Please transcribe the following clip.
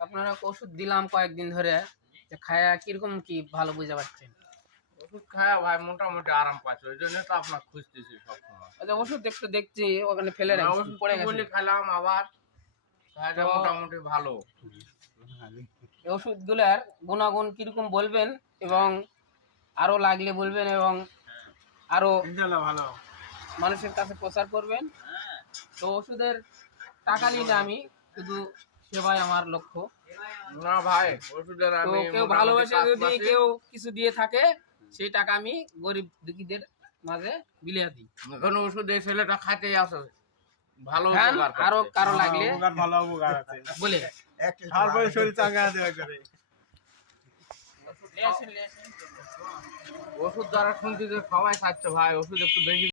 আপনারা ওষুধ দিলাম কয়েকদিন ধরে, যে খায়া কিরকম কি ভালো বুঝতে পারছেন? ওষুধ খায়া ভাই মোটামুটি আরাম পাচ্ছে, ওই জন্য তো আপনার খুঁজতেছি সবসময়। আচ্ছা, ওষুধ একটু দেখছি ওখানে ফেলে না, রাখছি, ওষুধ পড়ে বলে গেছে। খেলাম আবার, খাইলে তো- মোটামুটি ভালো। এই ওষুধগুলার গুণাগুণ কিরকম বলবেন, এবং আরো লাগলে বলবেন, এবং আরো ভালো। মানুষের কাছে প্রচার করবেন। তো ওষুধের টাকা নিই না আমি, শুধু সেবাই আমার লক্ষ্য। না ভাই, ওষুধের তো আমি কেউ মোটামুটি ভালোবাসে কাজ যদি পাচ্ছি। কেউ কিছু দিয়ে থাকে, সেই টাকা আমি গরিব দুঃখীদের মাঝে বিলিয়ে দিই। এখন ওষুধ এই ছেলেটা খাইতেই আসে, ভালো খান, উপকার পাচ্ছে। আরো কারো লাগলে ভালো উপকার আছে। বলে। তারপরে শরীর চাঙ্গা আছে একবারে। ওষুধ দ্বারা শুনছি যে সবাই খাচ্ছে ভাই, ওষুধ একটু বেশি